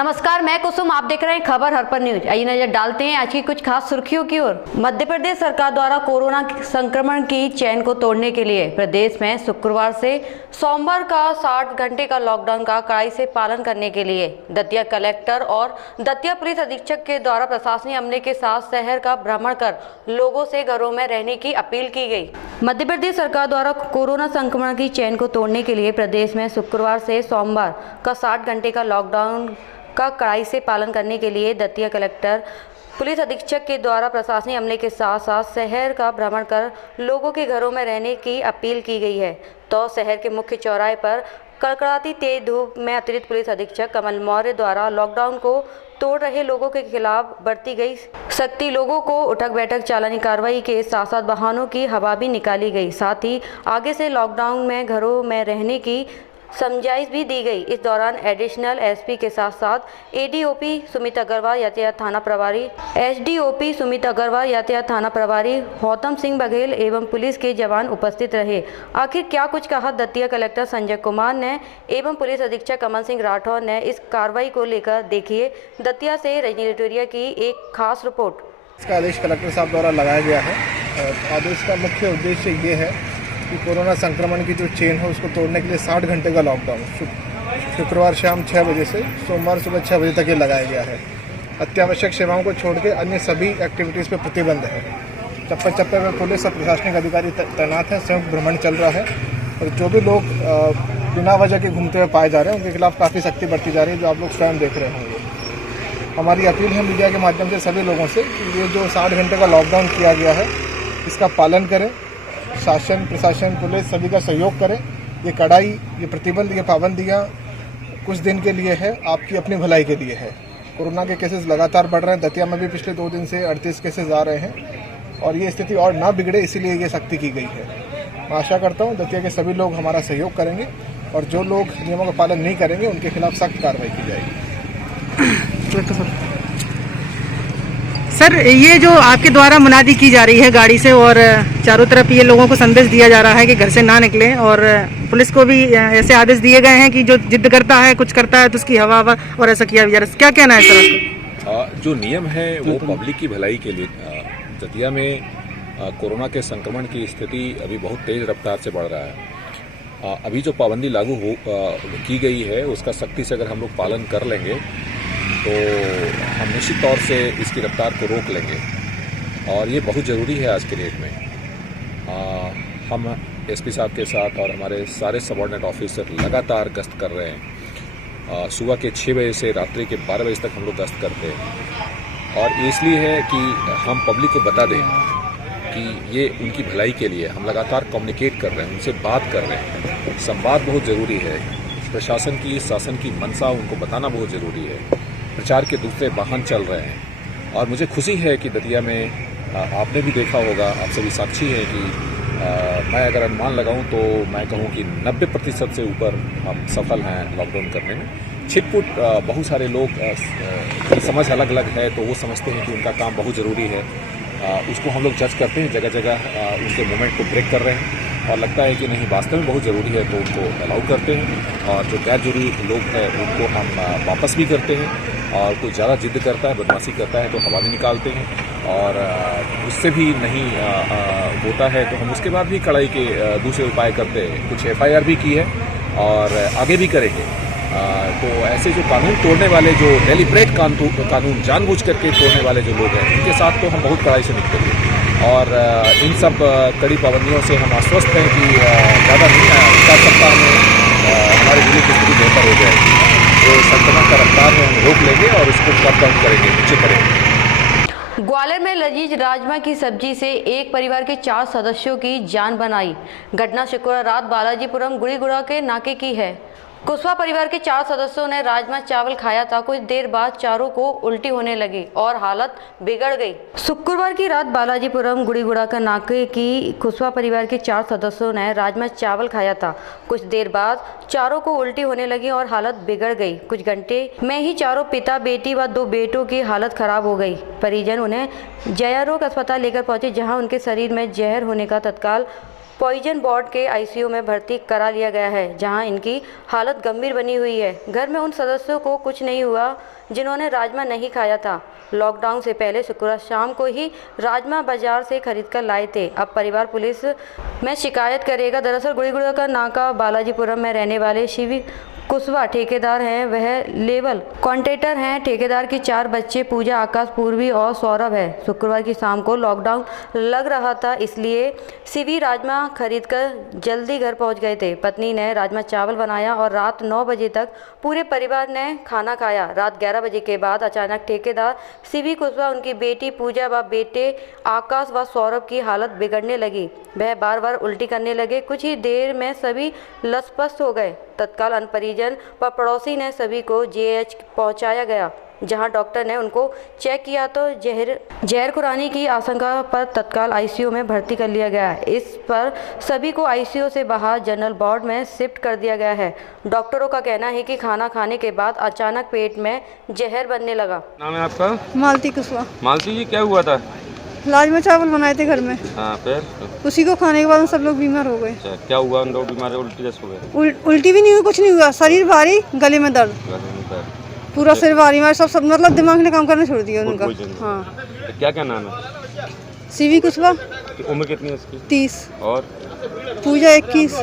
नमस्कार, मैं कुसुम। आप देख रहे हैं खबर हर पर न्यूज। आइए नजर डालते हैं आज की कुछ खास सुर्खियों की ओर। मध्य प्रदेश सरकार द्वारा कोरोना संक्रमण की चेन को तोड़ने के लिए प्रदेश में शुक्रवार से सोमवार का 60 घंटे का लॉकडाउन का कड़ाई से पालन करने के लिए दतिया कलेक्टर और दतिया पुलिस अधीक्षक के द्वारा प्रशासनिक अमले के साथ शहर का भ्रमण कर लोगों से घरों में रहने की अपील की गई। मध्य प्रदेश सरकार द्वारा कोरोना संक्रमण की चेन को तोड़ने के लिए प्रदेश में शुक्रवार से सोमवार का 60 घंटे का लॉकडाउन का कड़ाई से पालन करने के लिए दतिया कलेक्टर पुलिस अधीक्षक के द्वारा प्रशासनिक अमले के साथ साथ शहर का भ्रमण कर लोगों के घरों में रहने की अपील की गई है। तो शहर के मुख्य चौराहे पर कड़कड़ाती तेज धूप में अतिरिक्त पुलिस अधीक्षक कमल मौर्य द्वारा लॉकडाउन को तोड़ रहे लोगों के खिलाफ बरती गई सख्ती, लोगों को उठक बैठक चालानी कार्रवाई के साथ साथ वाहनों की हवा भी निकाली गई। साथ ही आगे से लॉकडाउन में घरों में रहने की समझाइश भी दी गई। इस दौरान एडिशनल एसपी के साथ साथ एडीओपी सुमित अग्रवाल यातायात थाना प्रभारी, एसडीओपी सुमित अग्रवाल यातायात थाना प्रभारी गौतम सिंह बघेल एवं पुलिस के जवान उपस्थित रहे। आखिर क्या कुछ कहा दतिया कलेक्टर संजय कुमार ने एवं पुलिस अधीक्षक अमन सिंह राठौर ने इस कार्रवाई को लेकर, देखिए दतिया से रजनी रेटोरिया की एक खास रिपोर्ट। इसका आदेश कलेक्टर साहब द्वारा लगाया गया है। आदेश का मुख्य उद्देश्य ये है कि कोरोना संक्रमण की जो चेन है उसको तोड़ने के लिए 60 घंटे का लॉकडाउन शुक्रवार शाम 6 बजे से सोमवार सुबह 6 बजे तक ये लगाया गया है। अत्यावश्यक सेवाओं को छोड़ के अन्य सभी एक्टिविटीज़ पे प्रतिबंध है। चप्पे चप्पे में पुलिस और प्रशासनिक अधिकारी तैनात हैं। संयुक्त भ्रमण चल रहा है और जो भी लोग बिना वजह के घूमते हुए पाए जा रहे हैं उनके खिलाफ काफ़ी सख्ती बरती जा रही है, जो आप लोग स्वयं देख रहे होंगे। हमारी अपील है मीडिया के माध्यम से सभी लोगों से कि ये जो 60 घंटे का लॉकडाउन किया गया है इसका पालन करें। शासन, प्रशासन, पुलिस सभी का सहयोग करें। ये कड़ाई, ये प्रतिबंध, ये पाबंदियां कुछ दिन के लिए है, आपकी अपनी भलाई के लिए है। कोरोना के केसेस लगातार बढ़ रहे हैं। दतिया में भी पिछले 2 दिन से 38 केसेस आ रहे हैं और ये स्थिति और ना बिगड़े इसीलिए ये सख्ती की गई है। मैं आशा करता हूँ दतिया के सभी लोग हमारा सहयोग करेंगे और जो लोग नियमों का पालन नहीं करेंगे उनके खिलाफ सख्त कार्रवाई की जाएगी। सर, ये जो आपके द्वारा मुनादी की जा रही है गाड़ी से और चारों तरफ ये लोगों को संदेश दिया जा रहा है कि घर से ना निकलें, और पुलिस को भी ऐसे आदेश दिए गए हैं कि जो जिद करता है, कुछ करता है तो उसकी हवा और ऐसा किया जा रहा है। क्या कहना है सर? जो नियम है वो पब्लिक की भलाई के लिए। दतिया में कोरोना के संक्रमण की स्थिति अभी बहुत तेज रफ्तार से बढ़ रहा है। अभी जो पाबंदी लागू की गई है उसका सख्ती से अगर हम लोग पालन कर लेंगे तो हम निश्चित तौर से इसकी रफ्तार को रोक लेंगे और ये बहुत ज़रूरी है आज के डेट में। हम एसपी साहब के साथ और हमारे सारे सबऑर्डिनेट ऑफिसर लगातार गश्त कर रहे हैं। सुबह के 6 बजे से रात्रि के 12 बजे तक हम लोग गश्त करते हैं और इसलिए है कि हम पब्लिक को बता दें कि ये उनकी भलाई के लिए हम लगातार कम्युनिकेट कर रहे हैं, उनसे बात कर रहे हैं। संवाद बहुत ज़रूरी है। प्रशासन की, शासन की मंशा उनको बताना बहुत ज़रूरी है। प्रचार के दूसरे वाहन चल रहे हैं और मुझे खुशी है कि दतिया में आपने भी देखा होगा, आप सभी साक्षी हैं कि मैं अगर अनुमान लगाऊं तो मैं कहूं कि 90% से ऊपर हम सफल हैं लॉकडाउन करने में। छिटपुट बहुत सारे लोग की समझ अलग अलग है तो वो समझते हैं कि उनका काम बहुत ज़रूरी है, उसको हम लोग जज करते हैं, जगह जगह उनके मूवमेंट को ब्रेक कर रहे हैं और लगता है कि नहीं वास्तव में बहुत ज़रूरी है तो उनको अलाउ करते हैं और जो गैर जरूरी लोग हैं उनको हम वापस भी करते हैं और कोई ज़्यादा जिद करता है, बदमाशी करता है तो हवा भी निकालते हैं और उससे भी नहीं होता है तो हम उसके बाद भी कड़ाई के दूसरे उपाय करते हैं। कुछ FIR भी की है और आगे भी करेंगे। तो ऐसे जो कानून तोड़ने वाले, जो डेलिब्रेट कानून जानबूझ करके तोड़ने वाले जो लोग हैं उनके साथ तो हम बहुत कड़ाई से निपटेंगे और इन सब कड़ी पाबंदियों से हम आश्वस्त हैं कि ज़्यादा नहीं, 4 सप्ताह में हमारे जिले की स्थिति बेहतर हो जाएगी। जो संक्रमण का रफ्तार है हम रोक लेंगे और उसको कट डाउन करेंगे, नीचे करेंगे। ग्वालियर में लजीज राजमा की सब्जी से एक परिवार के 4 सदस्यों की जान बनाई। घटना शुक्रवार रात बालाजीपुरम गुड़ीगुड़ा के नाके की है। कुशवाहा परिवार के 4 सदस्यों ने राजमा चावल खाया था। कुछ देर बाद चारों को उल्टी होने लगी और हालत बिगड़ गई। शुक्रवार की रात बालाजीपुरम गुड़ीगुड़ा का नाके की कुशवाहा परिवार के 4 सदस्यों ने राजमा चावल खाया था। कुछ देर बाद चारों को उल्टी होने लगी और हालत बिगड़ गई। कुछ घंटे में ही चारों पिता, बेटी व 2 बेटों की हालत खराब हो गई। परिजन उन्हें जया रोग अस्पताल लेकर पहुंचे, जहां उनके शरीर में जहर होने का तत्काल पॉइजन वार्ड के आईसीयू में भर्ती करा लिया गया है, जहां इनकी हालत गंभीर बनी हुई है। घर में उन सदस्यों को कुछ नहीं हुआ जिन्होंने राजमा नहीं खाया था। लॉकडाउन से पहले शुक्रवार शाम को ही राजमा बाजार से खरीद कर लाए थे। अब परिवार पुलिस में शिकायत करेगा। दरअसल गुड़ीगुड़ा का नाका बालाजीपुरम में रहने वाले शिवी कुशवाहा ठेकेदार हैं। वह लेवल कॉन्ट्रैक्टर हैं। ठेकेदार के 4 बच्चे पूजा, आकाश, पूर्वी और सौरभ है। शुक्रवार की शाम को लॉकडाउन लग रहा था, इसलिए शिवी राजमा खरीदकर जल्दी घर पहुंच गए थे। पत्नी ने राजमा चावल बनाया और रात 9 बजे तक पूरे परिवार ने खाना खाया। रात 11 बजे के बाद अचानक ठेकेदार शिवी कुशवाहा, उनकी बेटी पूजा व बेटे आकाश व सौरभ की हालत बिगड़ने लगी। वह बार बार उल्टी करने लगे। कुछ ही देर में सभी लसपस हो गए। तत्काल अन्य परिजन व पड़ोसी ने सभी को जेएच पहुंचाया गया, जहां डॉक्टर ने उनको चेक किया तो जहर खुरानी की आशंका पर तत्काल आईसीयू में भर्ती कर लिया गया। इस पर सभी को आईसीयू से बाहर जनरल वार्ड में शिफ्ट कर दिया गया है। डॉक्टरों का कहना है कि खाना खाने के बाद अचानक पेट में जहर बनने लगा। नाम है आपका? मालती कुशवाहा। मालती जी, क्या हुआ था? राजमा चावल बनाए थे घर में, हाँ, फिर उसी को खाने के बाद सब लोग बीमार हो गए। अच्छा, क्या हुआ? उन लोग बीमार, उल्टी जैसे हो गए? उल्टी भी नहीं हुई, कुछ नहीं हुआ। शरीर भारी, गले में दर्द, पूरा सिर भारी, मैं सब मतलब दिमाग ने काम करना छोड़ दिया उनका। हाँ। तो क्या क्या नाम है? शिवी कुशवाहा। उम्र कितनी है उसकी? 30। और पूजा 21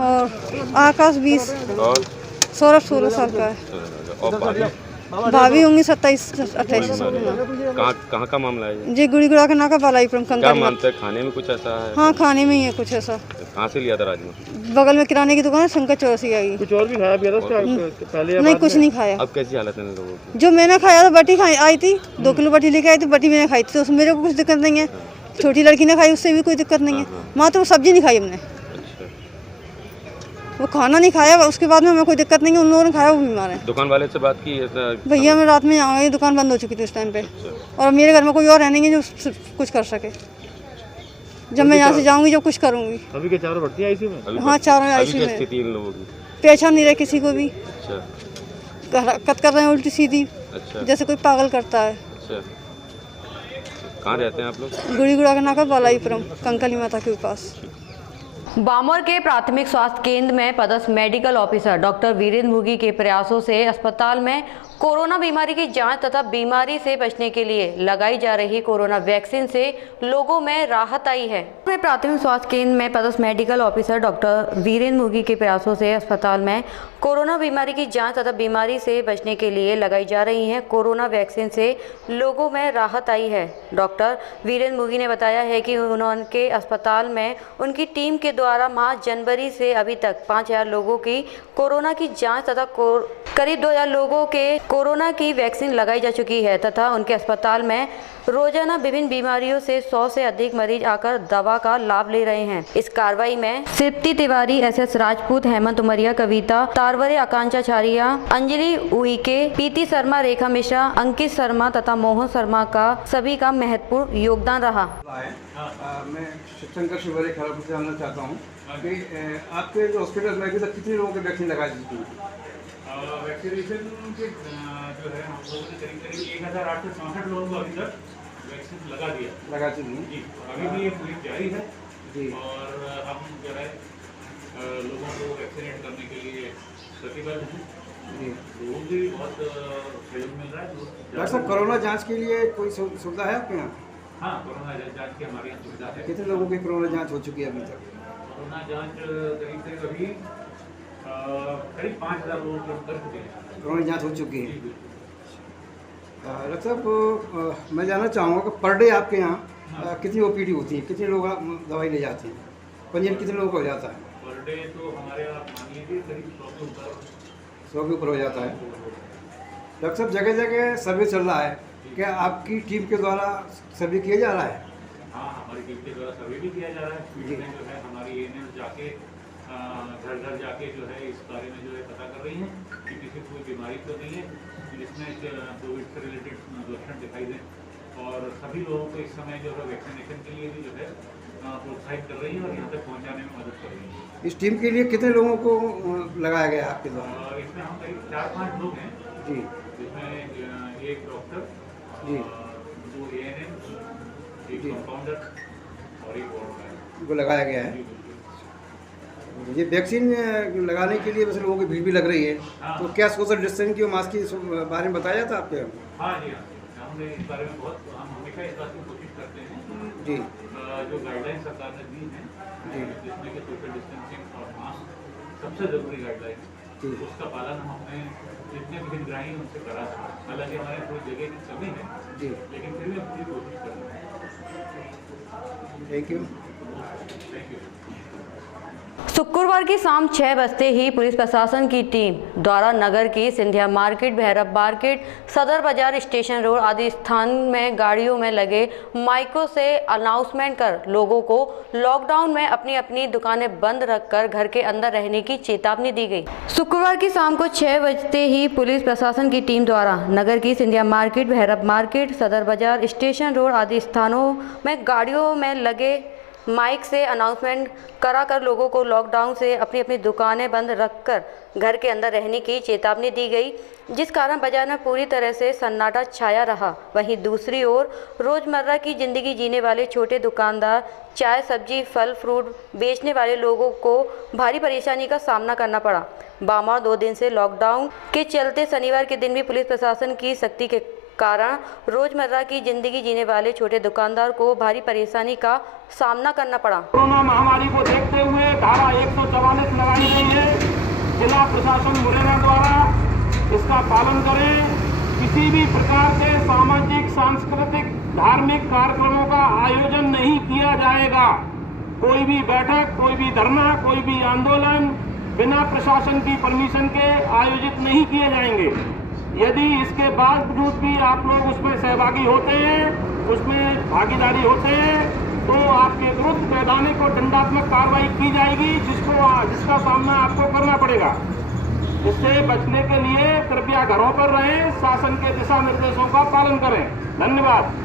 और आकाश 20 और सौरभ 16 साल का है। और भाभी होंगी 27-28। कहाँ का मामला है ये? जी गुड़ीगुड़ा का नाका बालाजीपुरम क्या कंकर। मानते हैं, खाने में कुछ ऐसा है? हाँ, खाने में ही है कुछ ऐसा। कहाँ से लिया था राजमा? बगल में किराने की दुकान है, शंकर चौरसिया की। कुछ और भी खाया पिया था पहले? नहीं, कुछ नहीं खाया। अब कैसी हालत है इन लोगों की? जो मैंने खाया था, बटी खाई आई थी, 2 किलो बटी लेके आई थी। बटी मैंने खाई थी तो उसमें मेरे को कुछ दिक्कत नहीं है। छोटी लड़की ने खाई, उससे भी कोई दिक्कत नहीं है। मात्र वो सब्जी नहीं खाई हमने, वो खाना नहीं खाया। उसके बाद में हमें कोई दिक्कत नहीं है। उन लोगों ने खाया, वो बीमार है। दुकान वाले से बात की? भैया मैं रात में यहाँ गई, दुकान बंद हो चुकी थी उस टाइम पे, और मेरे घर में कोई और है नहीं है जो कुछ कर सके। जब मैं यहाँ से जाऊँगी, जब कुछ करूँगी। अभी के चारों भर्ती आईसीयू में? हाँ, चारों आईसीयू में। स्थिति इन लोगों की पहचान नहीं रहे किसी को भी। अच्छा, हरकत कर रहे हैं उल्टी सीधी, अच्छा, जैसे कोई पागल करता है। अच्छा। कहाँ रहते हैं आप लोग? गुड़ीगुड़ा का नाका बालाजीपुरम कंकाली माता के पास। बामोर के प्राथमिक स्वास्थ्य केंद्र में पदस्थ मेडिकल ऑफिसर डॉक्टर वीरेंद्र मुगी के प्रयासों से अस्पताल में कोरोना बीमारी की जांच तथा बीमारी से बचने के लिए लगाई जा रही कोरोना वैक्सीन से लोगों में राहत आई है। प्राथमिक स्वास्थ्य केंद्र में पदस्थ मेडिकल ऑफिसर डॉक्टर वीरेंद्र मुगी के प्रयासों से अस्पताल में कोरोना बीमारी की जांच तथा बीमारी से बचने के लिए लगाई जा रही है कोरोना वैक्सीन से लोगों में राहत आई है। डॉक्टर वीरेंद्र मुगी ने बताया है कि उनके अस्पताल में उनकी टीम के द्वारा माह जनवरी से अभी तक 5000 लोगों की कोरोना की जांच तथा करीब 2000 लोगों के कोरोना की वैक्सीन लगाई जा चुकी है तथा उनके अस्पताल में रोजाना विभिन्न बीमारियों से 100 से अधिक मरीज आकर दवा का लाभ ले रहे हैं। इस कार्रवाई में सिप्ती तिवारी, SS राजपूत, हेमंत उमरिया, कविता तारवरे, आकांक्षा छारिया, अंजलि उइके, पीती शर्मा, रेखा मिश्रा, अंकित शर्मा तथा मोहन शर्मा का सभी का महत्वपूर्ण योगदान रहा। मैं शिवशंकर शिवरे खड़गपुर से जानना चाहता हूँ कि आपके जो हॉस्पिटल में अभी तक कितने लोगों की वैक्सीन लगा दी थी? वैक्सीनेशन के जो है हम लोगों ने करीब 1864 लोगों को अभी तक वैक्सीन लगा दी जी। अभी भी ये पूरी जारी है जी, और हम जो है लोगों को वैक्सीनेट करने के लिए प्रतिबद्ध हैं जी। लोगों की बहुत सहयोग मिल रहा है। डॉक्टर साहब, कोरोना जांच के लिए कोई सुविधा है आपके यहाँ? हाँ, कोरोना जांच की हमारे यहाँ सुविधा है। कितने लोगों की कोरोना जांच हो चुकी है अभी तक? कोरोना जांच करीब अभी करीब 5000 लोगों को कर चुके हैं। कोरोना जांच हो चुकी है। डॉक्टर साहब, मैं जानना चाहूँगा कि पर डे आपके यहाँ कितनी OPD होती है, कितने लोग दवाई ले जाते हैं, पंजीयन कितने लोगों का हो जाता है? पर डे तो हमारे यहाँ मान लीजिए करीब 100 के ऊपर हो जाता है। डॉक्टर साहब, जगह जगह सर्वे चल रहा है, क्या आपकी टीम के द्वारा सर्वे किया जा रहा है? हाँ, हमारी टीम के द्वारा सर्वे भी किया जा रहा है। फील्ड में जो है हमारी ANM जाके घर घर जाके जो है इस बारे में जो है पता कर रही है कि किसी को कोई बीमारी तो नहीं है जिसमें कोविड से रिलेटेड लक्षण दिखाई दें, और सभी लोगों को इस समय जो है वैक्सीनेशन के लिए भी जो है प्रोत्साहित कर रही है और यहाँ तक पहुँचाने में मदद कर रही है। इस टीम के लिए कितने लोगों को लगाया गया आपके द्वारा? इसमें हम करीब 4-5 लोग हैं जी, जिसमें एक डॉक्टर जी, 2 ANM, एक कंपाउंडर और एक वार्ड। को लगाया गया है। ये वैक्सीन लगाने के लिए वैसे लोगों की भीड़ भी लग रही है, तो क्या सोशल डिस्टेंस की और मास्क के बारे में बताया जाता है आपके? हाँ जी, हाँ, हमने इस बारे में बहुत हम हमेशा इस बात की कोशिश करते हैं जी जो गाइडलाइन सरकार ने दी है जिसमें कि सोशल डिस्टेंसिंग और मास्क सबसे ज़रूरी गाइडलाइन है, उसका पालन हम अपने जितने भी हितग्राही हैं उनसे करा सकते। हालांकि हमारे थोड़ी जगह की कमी है जी, लेकिन फिर भी हम पूरी कोशिश कर रहे हैं। Thank you. Thank you. शुक्रवार की शाम 6 बजते ही पुलिस प्रशासन की टीम द्वारा नगर की सिंधिया मार्केट, भैरव मार्केट, सदर बाजार, स्टेशन रोड आदि स्थान में गाड़ियों में लगे माइकों से अनाउंसमेंट कर लोगों को लॉकडाउन में अपनी अपनी दुकानें बंद रखकर घर के अंदर रहने की चेतावनी दी गई। शुक्रवार की शाम को 6 बजते ही पुलिस प्रशासन की टीम द्वारा नगर की सिंधिया मार्केट, भैरव मार्केट, सदर बाजार, स्टेशन रोड आदि स्थानों में गाड़ियों में लगे माइक से अनाउंसमेंट कराकर लोगों को लॉकडाउन से अपनी अपनी दुकानें बंद रखकर घर के अंदर रहने की चेतावनी दी गई, जिस कारण बाजार में पूरी तरह से सन्नाटा छाया रहा। वहीं दूसरी ओर रोजमर्रा की जिंदगी जीने वाले छोटे दुकानदार, चाय, सब्जी, फल, फ्रूट बेचने वाले लोगों को भारी परेशानी का सामना करना पड़ा। बामा 2 दिन से लॉकडाउन के चलते शनिवार के दिन भी पुलिस प्रशासन की सख्ती के कारण रोजमर्रा की जिंदगी जीने वाले छोटे दुकानदार को भारी परेशानी का सामना करना पड़ा। कोरोना महामारी को देखते हुए धारा 144 लगाई गई है। जिला प्रशासन मुरैना द्वारा इसका पालन करें। किसी भी प्रकार के सामाजिक, सांस्कृतिक, धार्मिक कार्यक्रमों का आयोजन नहीं किया जाएगा। कोई भी बैठक, कोई भी धरना, कोई भी आंदोलन बिना प्रशासन की परमिशन के आयोजित नहीं किए जाएंगे। यदि इसके बावजूद भी आप लोग उसमें सहभागी होते हैं, उसमें भागीदारी होते हैं, तो आपके विरुद्ध वैधानिक और दंडात्मक कार्रवाई की जाएगी, जिसका सामना आपको करना पड़ेगा। इससे बचने के लिए कृपया घरों पर रहें, शासन के दिशा निर्देशों का पालन करें। धन्यवाद।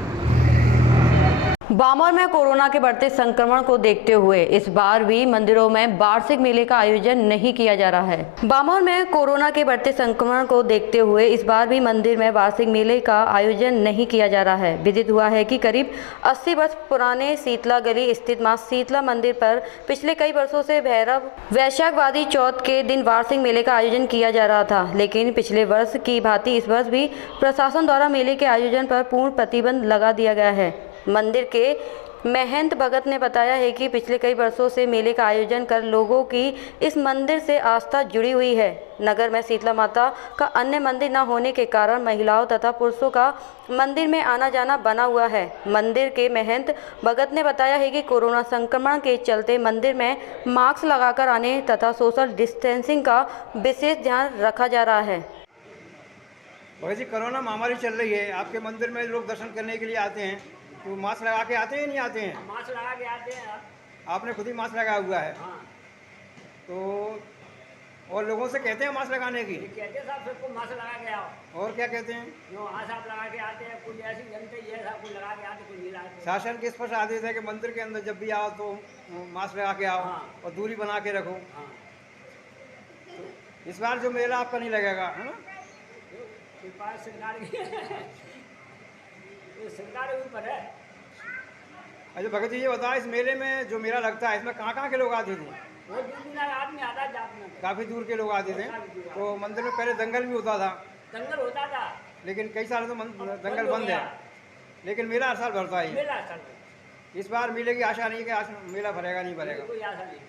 बामौर में कोरोना के बढ़ते संक्रमण को देखते हुए इस बार भी मंदिरों में वार्षिक मेले का आयोजन नहीं किया जा रहा है। बामौर में कोरोना के बढ़ते संक्रमण को देखते हुए इस बार भी मंदिर में वार्षिक मेले का आयोजन नहीं किया जा रहा है। विदित हुआ है कि करीब 80 वर्ष पुराने शीतला गली स्थित मां शीतला मंदिर पर पिछले कई वर्षों से भैरव वैशाखवादी चौथ के दिन वार्षिक मेले का आयोजन किया जा रहा था, लेकिन पिछले वर्ष की भांति इस वर्ष भी प्रशासन द्वारा मेले के आयोजन पर पूर्ण प्रतिबंध लगा दिया गया है। मंदिर के महंत भगत ने बताया है कि पिछले कई वर्षों से मेले का आयोजन कर लोगों की इस मंदिर से आस्था जुड़ी हुई है। नगर में शीतला माता का अन्य मंदिर न होने के कारण महिलाओं तथा पुरुषों का मंदिर में आना जाना बना हुआ है। मंदिर के महंत भगत ने बताया है कि कोरोना संक्रमण के चलते मंदिर में मास्क लगाकर आने तथा सोशल डिस्टेंसिंग का विशेष ध्यान रखा जा रहा है। भाई जी, कोरोना महामारी चल रही है, आपके मंदिर में लोग दर्शन करने के लिए आते हैं, तो मास्क लगा के आते हैं नहीं आते हैं? मास्क लगा के आते हैं। आपने खुद ही मास्क लगाया हुआ है? हाँ। तो और लोगों से कहते हैं मास्क लगाने की? कहते हैं साहब सबको मास्क लगा के आओ। और क्या कहते हैं? जो हाँ साहब लगा के आते हैं, कुछ ऐसी जनता ये साहब कुछ लगा के आते, कुछ नहीं लगाते। शासन के स्पष्ट आदेश है कि मंदिर के अंदर जब भी आओ तो मास्क लगा के आओ। हाँ। और दूरी बना के रखो। हाँ। तो इस बार जो मेला आपका नहीं लगेगा, है ना? सरकार सरकार ऊपर है। अच्छा भगत जी, ये बताओ, इस मेले में जो मेला लगता है इसमें कहाँ के लोग आते थे? बहुत दूर आदमी आता है जात में। काफी दूर के लोग आते थे। तो मंदिर में पहले दंगल भी होता था। दंगल होता था, लेकिन कई साल तो दंगल बंद है, लेकिन मेला हर साल भरता है। मेला चल इस बार मेले की आशा नहीं कि मेला भरेगा नहीं भरेगा? कोई आशा नहीं।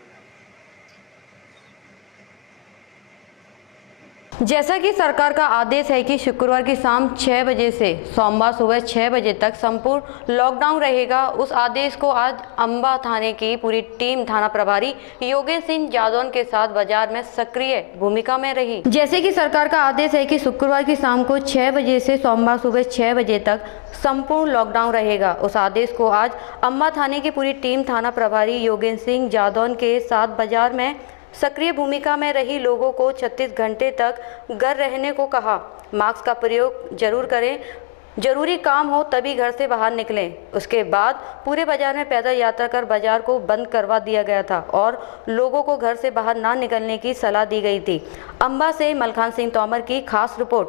जैसा कि सरकार का आदेश है कि शुक्रवार की शाम 6 बजे से सोमवार सुबह 6 बजे तक संपूर्ण लॉकडाउन रहेगा, उस आदेश को आज अंबा थाने की पूरी टीम थाना प्रभारी योगेश सिंह जादौन के साथ बाजार में सक्रिय भूमिका में रही। जैसे कि सरकार का आदेश है कि शुक्रवार की शाम को 6 बजे से सोमवार सुबह 6 बजे तक संपूर्ण लॉकडाउन रहेगा, उस आदेश को आज अंबा थाने की पूरी टीम थाना प्रभारी योगेश सिंह जादौन के साथ बाजार में सक्रिय भूमिका में रही लोगों को 36 घंटे तक घर रहने को कहा। मास्क का प्रयोग जरूर करें, जरूरी काम हो तभी घर से बाहर निकलें। उसके बाद पूरे बाजार में पैदल यात्रा कर बाजार को बंद करवा दिया गया था और लोगों को घर से बाहर ना निकलने की सलाह दी गई थी। अंबा से मलखान सिंह तोमर की खास रिपोर्ट।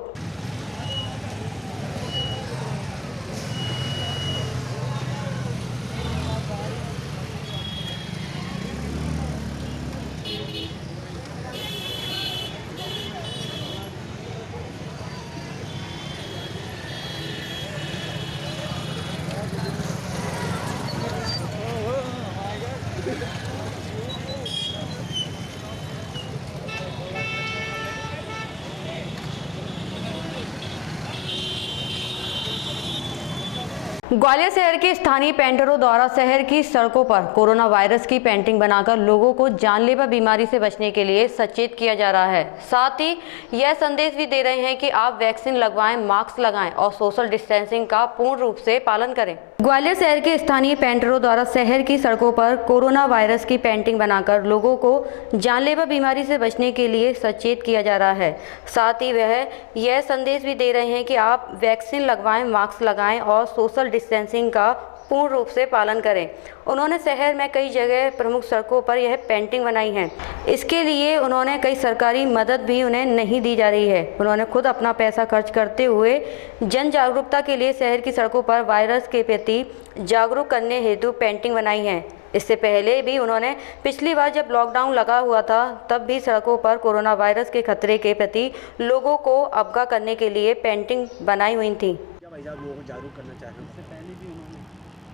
ग्वालियर शहर के स्थानीय पेंटरों द्वारा शहर की सड़कों पर कोरोना वायरस की पेंटिंग बनाकर लोगों को जानलेवा बीमारी से बचने के लिए सचेत किया जा रहा है। साथ ही यह संदेश भी दे रहे हैं कि आप वैक्सीन लगवाएं, मास्क लगाएं और सोशल डिस्टेंसिंग का पूर्ण रूप से पालन करें। ग्वालियर शहर के स्थानीय पेंटरों द्वारा शहर की सड़कों पर कोरोना वायरस की पेंटिंग बनाकर लोगों को जानलेवा बीमारी से बचने के लिए सचेत किया जा रहा है। साथ ही वह यह संदेश भी दे रहे हैं कि आप वैक्सीन लगवाएं, मास्क लगाएं और सोशल डिस्टेंसिंग का पूर्ण रूप से पालन करें। उन्होंने शहर में कई जगह प्रमुख सड़कों पर यह पेंटिंग बनाई है। इसके लिए उन्होंने कई सरकारी मदद भी उन्हें नहीं दी जा रही है। उन्होंने खुद अपना पैसा खर्च करते हुए जन जागरूकता के लिए शहर की सड़कों पर वायरस के प्रति जागरूक करने हेतु पेंटिंग बनाई है। इससे पहले भी उन्होंने पिछली बार जब लॉकडाउन लगा हुआ था तब भी सड़कों पर कोरोना वायरस के खतरे के प्रति लोगों को अवगत करने के लिए पेंटिंग बनाई हुई थी। जागरूक करना चाह रहे हैं।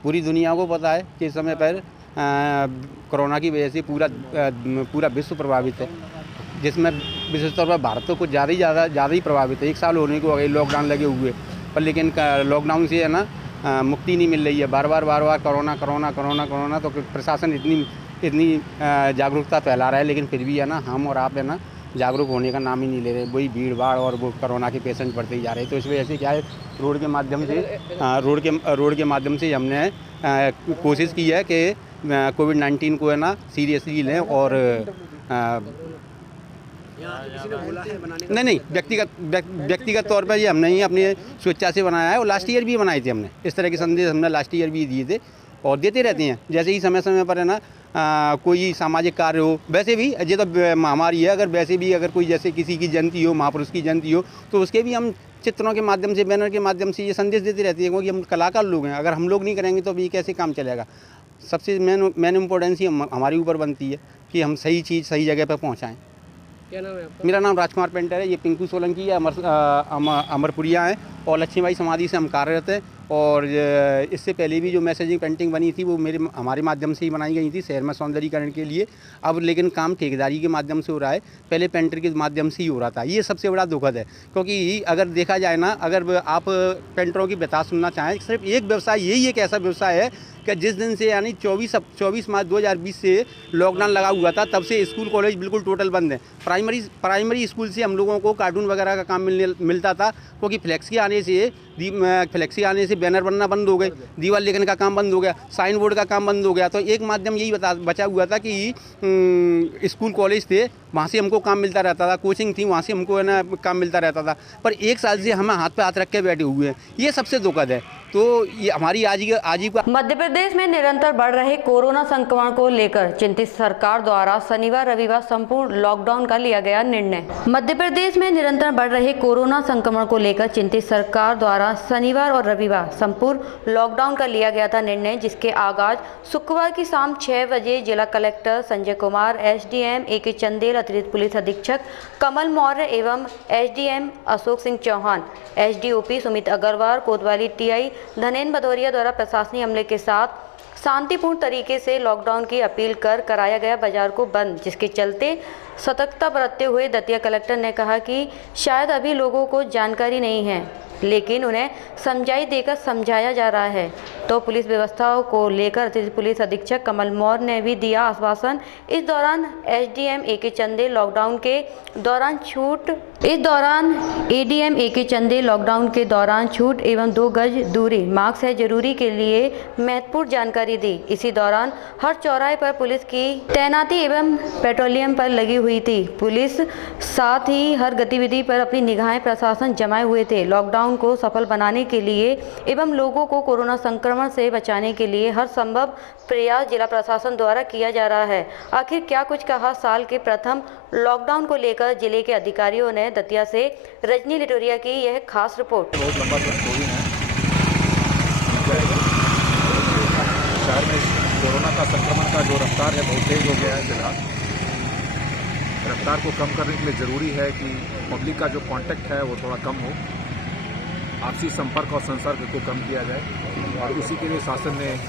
पूरी दुनिया को पता है कि इस समय पर कोरोना की वजह से पूरा विश्व प्रभावित है, जिसमें विशेष तौर पर भारत तो कुछ ज़्यादा ही प्रभावित है। 1 साल होने को हो गई लॉकडाउन लगे हुए, पर लेकिन लॉकडाउन से है ना मुक्ति नहीं मिल रही है। बार बार कोरोना। तो प्रशासन इतनी जागरूकता फैला रहा है, लेकिन फिर भी है ना हम और आप है ना जागरूक होने का नाम ही नहीं ले रहे। वही भीड़ भाड़ और वो कोरोना के पेशेंट बढ़ते ही जा रहे हैं। तो इस वजह से क्या है, रोड के माध्यम से हमने कोशिश की है कि कोविड-19 को है ना सीरियसली लें और नहीं व्यक्तिगत तौर पर ये हमने ही अपनी स्वेच्छा से बनाया है और लास्ट ईयर भी बनाए थे हमने। इस तरह के संदेश हमने लास्ट ईयर भी दिए थे और देते रहते हैं। जैसे ही समय पर है ना कोई सामाजिक कार्य हो, वैसे भी ये तो महामारी है, अगर कोई जैसे किसी की जयंती हो, महापुरुष की जयंती हो, तो उसके भी हम चित्रों के माध्यम से, बैनर के माध्यम से ये संदेश देते रहते हैं, क्योंकि हम कलाकार लोग हैं। अगर हम लोग नहीं करेंगे तो अभी कैसे काम चलेगा। सबसे मेन इम्पोर्टेंस ही हमारे ऊपर बनती है कि हम सही चीज़ सही जगह पर पहुँचाएँ। क्या नाम है आपका? मेरा नाम राजकुमार पेंटर है। ये पिंकू सोलंकी है, अमरपुरिया हैं और लक्ष्मीबाई समाधि से हम कार्यरत हैं। और इससे पहले भी जो मैसेजिंग पेंटिंग बनी थी वो हमारे माध्यम से ही बनाई गई थी शहर में सौंदर्यीकरण के लिए। अब लेकिन काम ठेकेदारी के माध्यम से हो रहा है, पहले पेंटर के माध्यम से ही हो रहा था। ये सबसे बड़ा दुखद है, क्योंकि अगर देखा जाए ना, अगर आप पेंटरों की बता सुनना चाहें, सिर्फ एक व्यवसाय यही एक ऐसा व्यवसाय है कि जिस दिन से यानी 24 मार्च 2020 से लॉकडाउन लगा हुआ था, तब से स्कूल कॉलेज बिल्कुल टोटल बंद है। प्राइमरी स्कूल से हम लोगों को कार्टून वगैरह का काम मिलता था, क्योंकि फ्लेक्सी आने से बैनर बनना बंद हो गए, दीवार लिखने का काम बंद हो गया, साइन बोर्ड का काम बंद हो गया। तो एक माध्यम यही बचा हुआ था कि स्कूल कॉलेज थे, वहाँ से हमको काम मिलता रहता था, कोचिंग थी, वहाँ से हमको है ना काम मिलता रहता था। पर 1 साल से हम हाथ पे हाथ रख के बैठे हुए हैं, ये सबसे दुखद है। तो ये हमारी आजीविका। मध्य प्रदेश में निरंतर बढ़ रहे कोरोना संक्रमण को लेकर चिंतित सरकार द्वारा शनिवार रविवार संपूर्ण लॉकडाउन का लिया गया निर्णय। मध्य प्रदेश में निरंतर बढ़ रहे कोरोना संक्रमण को लेकर चिंतित सरकार द्वारा शनिवार और रविवार संपूर्ण लॉकडाउन का लिया गया था निर्णय, जिसके आगाज शुक्रवार की शाम 6 बजे जिला collector Sanjay Kumar, SDM AK Chandel, अतिरिक्त पुलिस अधीक्षक कमल मौर्य एवं एसडीएम अशोक सिंह चौहान, एसडीओपी सुमित अग्रवाल, कोतवाली TI धनेन भदौरिया द्वारा प्रशासनिक अमले के साथ शांतिपूर्ण तरीके से लॉकडाउन की अपील कर कराया गया बाजार को बंद, जिसके चलते सतर्कता बरतते हुए दतिया कलेक्टर ने कहा कि शायद अभी लोगों को जानकारी नहीं है, लेकिन उन्हें समझाई देकर समझाया जा रहा है। तो पुलिस व्यवस्थाओं को लेकर अतिरिक्त पुलिस अधीक्षक कमल मौर्य ने भी दिया आश्वासन। इस दौरान एसडीएम AK चंदेल लॉकडाउन के दौरान छूट एवं 2 गज दूरी, मास्क है जरूरी के लिए महत्वपूर्ण जानकारी दी। इसी दौरान हर चौराहे पर पुलिस की तैनाती एवं पेट्रोलियम पर लगी हुई थी। पुलिस साथ ही हर गतिविधि पर अपनी निगाहें प्रशासन जमाए हुए थे। लॉकडाउन को सफल बनाने के लिए एवं लोगों को कोरोना संक्रमण से बचाने के लिए हर संभव प्रयास जिला प्रशासन द्वारा किया जा रहा है। आखिर क्या कुछ कहा साल के प्रथम लॉकडाउन को लेकर जिले के अधिकारियों ने। दतिया से रजनी लिटोरिया की यह खास रिपोर्ट। बहुत लंबा दूरी है शहर में कोरोना का संक्रमण का जो रफ्तार है बहुत तेज हो गया है। फिलहाल रफ्तार को कम करने के लिए ज़रूरी है कि पब्लिक का जो कांटेक्ट है वो थोड़ा कम हो, आपसी संपर्क और संसर्ग को कम किया जाए। और उसी के लिए शासन ने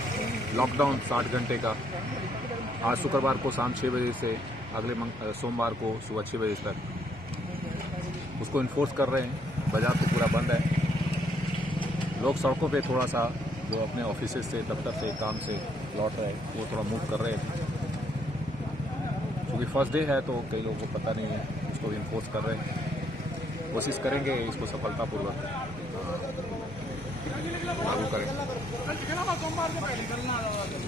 लॉकडाउन 60 घंटे का आज शुक्रवार को शाम 6 बजे से अगले सोमवार को सुबह 6 बजे तक उसको इन्फोर्स कर रहे हैं। बाजार तो पूरा बंद है, लोग सड़कों पे थोड़ा सा जो अपने ऑफिस से, दफ्तर से, काम से लौट रहे हैं वो थोड़ा मूव कर रहे थे। क्योंकि फर्स्ट डे है तो कई लोगों को पता नहीं है, उसको इन्फोर्स कर रहे हैं। कोशिश करेंगे इसको सफलतापूर्वक लागू करें।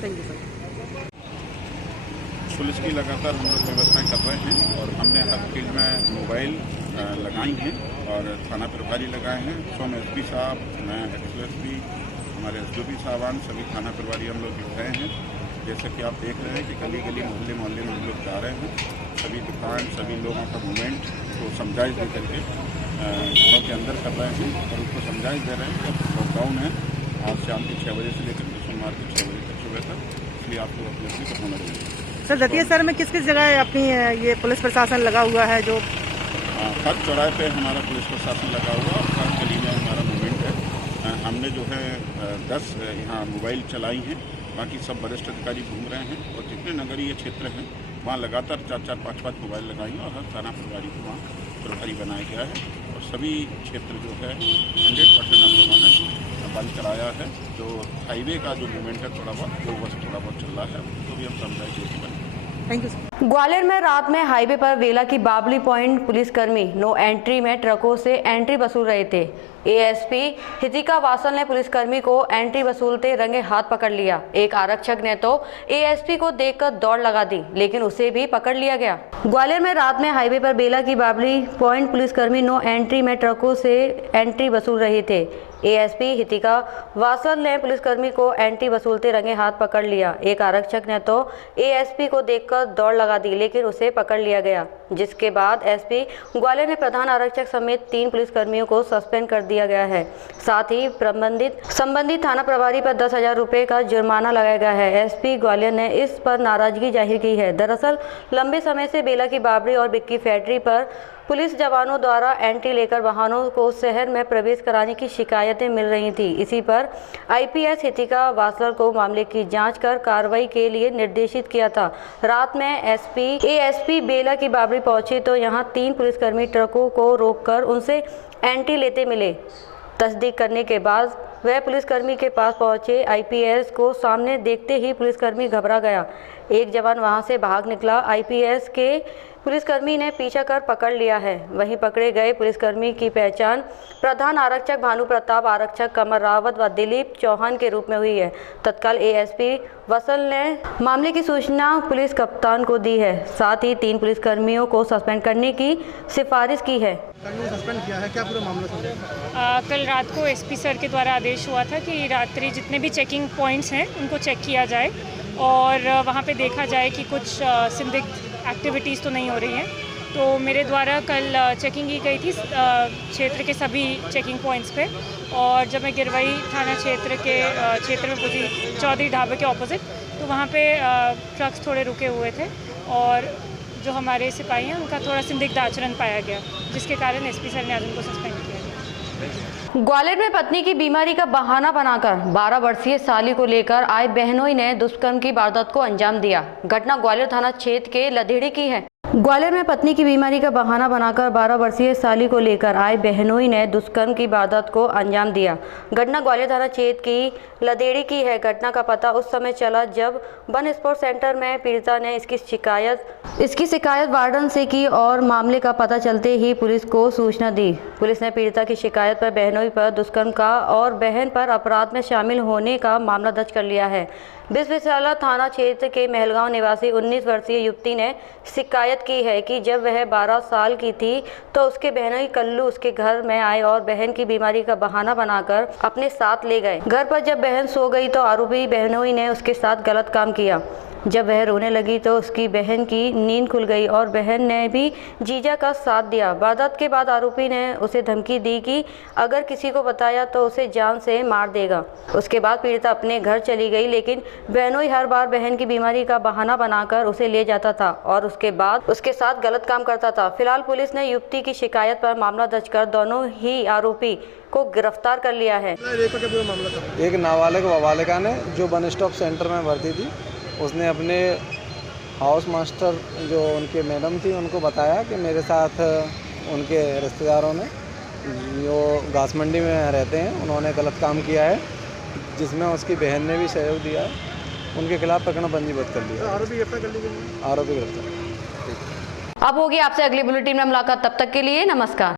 Thank you sir. पुलिस की लगातार हम लोग व्यवस्थाएं कर रहे हैं और हमने हर फील्ड में मोबाइल लगाई हैं और थाना प्रभारी लगाए हैं। सोम एसपी साहब, मैं एक्स-एसपी, हमारे एसडीओपी साहबान, सभी थाना प्रभारी हम लोग जुड़ रहे हैं। जैसे कि आप देख रहे हैं कि गली गली मोहल्ले मोहल्ले में हम लोग जा रहे हैं। सभी दुकान, सभी लोगों का मूवमेंट को समझाइश दे करके घरों के अंदर कर रहे हैं और उसको समझाइश दे रहे हैं कि लॉकडाउन है आज शाम के 6 बजे से लेकर के सोमवार के 6 बजे तक सुबह तक, इसलिए आप लोग अपने अपने को होना चाहिए। सर दतिया शहर में किस किस जगह अपनी ये पुलिस प्रशासन लगा हुआ है? जो हर चौराहे पे हमारा पुलिस प्रशासन लगा हुआ और हर गली में हमारा मूवमेंट है। हमने जो है 10 यहाँ मोबाइल चलाई हैं, बाकी सब वरिष्ठ अधिकारी घूम रहे हैं और जितने नगरीय क्षेत्र हैं वहाँ लगातार 4-4, 5-5 मोबाइल लगाई हैं और हर थाना प्रभारी को वहाँ प्रभारी बनाया गया है और सभी क्षेत्र जो है 100% हम लोगों ने बंद कराया है। जो हाईवे का जो मूवमेंट है थोड़ा बहुत वो बस थोड़ा बहुत चल रहा है, तो भी हम समझाएंगे कि बंद। Thank you sir. ग्वालियर में रात में हाईवे पर वेला की बाबली पॉइंट पुलिसकर्मी नो एंट्री में ट्रकों से एंट्री वसूल रहे थे। एएसपी हितिका वासल ने पुलिसकर्मी को एंट्री वसूलते रंगे हाथ पकड़ लिया। एक आरक्षक ने तो एएसपी को देखकर दौड़ लगा दी, लेकिन उसे भी पकड़ लिया गया। ग्वालियर में रात में हाईवे पर बेला की बाबली पॉइंट पुलिसकर्मी नो एंट्री में ट्रकों से एंट्री वसूल रहे थे। एएसपी हितिका वासल ने पुलिसकर्मी को एंट्री वसूलते रंगे हाथ पकड़ लिया। एक आरक्षक ने तो एएसपी को देखकर दौड़ लगा दी, लेकिन उसे पकड़ लिया गया, जिसके बाद एसपी ग्वालियर ने प्रधान आरक्षक समेत 3 पुलिसकर्मियों को सस्पेंड कर दिया गया है। साथ ही संबंधित थाना प्रभारी पर 10,000 रुपये का जुर्माना लगाया गया है। एसपी ग्वालियर ने इस पर नाराजगी जाहिर की है। दरअसल लंबे समय से बेला की बाबरी और बिक्की फैक्ट्री पर पुलिस जवानों द्वारा एंट्री लेकर वाहनों को शहर में प्रवेश कराने की शिकायतें मिल रही थी। इसी पर आईपीएस हितिका वासलर को मामले की जांच कर कार्रवाई के लिए निर्देशित किया था। रात में एएसपी बेला की बाबरी पहुंचे तो यहां 3 पुलिसकर्मी ट्रकों को रोककर उनसे एंट्री लेते मिले। तस्दीक करने के बाद वह पुलिसकर्मी के पास पहुंचे। आईपीएस को सामने देखते ही पुलिसकर्मी घबरा गया। एक जवान वहां से भाग निकला। आईपीएस के पुलिसकर्मी ने पीछा कर पकड़ लिया है। वहीं पकड़े गए पुलिसकर्मी की पहचान प्रधान आरक्षक भानु प्रताप, आरक्षक कमर रावत व दिलीप चौहान के रूप में हुई है। तत्काल एएसपी वसल ने मामले की सूचना पुलिस कप्तान को दी है। साथ ही 3 पुलिसकर्मियों को सस्पेंड करने की सिफारिश की है। सस्पेंड किया है, क्या पूरा मामला? कल रात को एसपी सर के द्वारा आदेश हुआ था कि रात्रि जितने भी चेकिंग पॉइंट्स हैं उनको चेक किया जाए और वहाँ पे देखा जाए कि कुछ संदिग्ध एक्टिविटीज़ तो नहीं हो रही हैं। तो मेरे द्वारा कल चेकिंग की गई थी क्षेत्र के सभी चेकिंग पॉइंट्स पे और जब मैं गिरवई थाना क्षेत्र में पहुंची चौधरी ढाबे के ऑपोजिट, तो वहाँ पे ट्रक्स थोड़े रुके हुए थे और जो हमारे सिपाही हैं उनका थोड़ा संदिग्ध आचरण पाया गया, जिसके कारण एसपी सर ने आज उनको सस्पेंड किया। ग्वालियर में पत्नी की बीमारी का बहाना बनाकर 12 वर्षीय साली को लेकर आए बहनोई ने दुष्कर्म की वारदात को अंजाम दिया। घटना ग्वालियर थाना क्षेत्र के लदेड़ी की है। ग्वालियर में पत्नी की बीमारी का बहाना बनाकर 12 वर्षीय साली को लेकर आए बहनोई ने दुष्कर्म की वारदात को अंजाम दिया। घटना ग्वालियर थाना क्षेत्र की लदेड़ी की है। घटना का पता उस समय चला जब वन स्पोर्ट्स सेंटर में पीड़िता ने इसकी शिकायत वार्डन से की और मामले का पता चलते ही पुलिस को सूचना दी। पुलिस ने पीड़िता की शिकायत पर बहनोई पर दुष्कर्म का और बहन पर अपराध में शामिल होने का मामला दर्ज कर लिया है। बिस्विशाला थाना क्षेत्र के महलगांव निवासी 19 वर्षीय युवती ने शिकायत की है कि जब वह 12 साल की थी तो उसके बहनोई कल्लू उसके घर में आए और बहन की बीमारी का बहाना बनाकर अपने साथ ले गए। घर पर जब बहन सो गई तो आरोपी बहनोई ने उसके साथ गलत काम किया। जब वह रोने लगी तो उसकी बहन की नींद खुल गई और बहन ने भी जीजा का साथ दिया। वारदात के बाद आरोपी ने उसे धमकी दी कि अगर किसी को बताया तो उसे जान से मार देगा। उसके बाद पीड़िता अपने घर चली गई, लेकिन बहनोई हर बार बहन की बीमारी का बहाना बनाकर उसे ले जाता था और उसके बाद उसके साथ गलत काम करता था। फिलहाल पुलिस ने युवती की शिकायत पर मामला दर्ज कर दोनों ही आरोपी को गिरफ्तार कर लिया है। एक नाबालिग वालिका ने जो वन स्टॉप सेंटर में भर्ती थी, उसने अपने हाउस मास्टर जो उनके मैडम थी उनको बताया कि मेरे साथ उनके रिश्तेदारों ने जो घास मंडी में रहते हैं उन्होंने गलत काम किया है। जिसमें उसकी बहन ने भी सहयोग दिया है, उनके खिलाफ पकड़बंदी बंद कर लिया। आरोपी गिरफ्तार। अब होगी आपसे अगली बुलेटिन में मुलाकात, तब तक के लिए नमस्कार।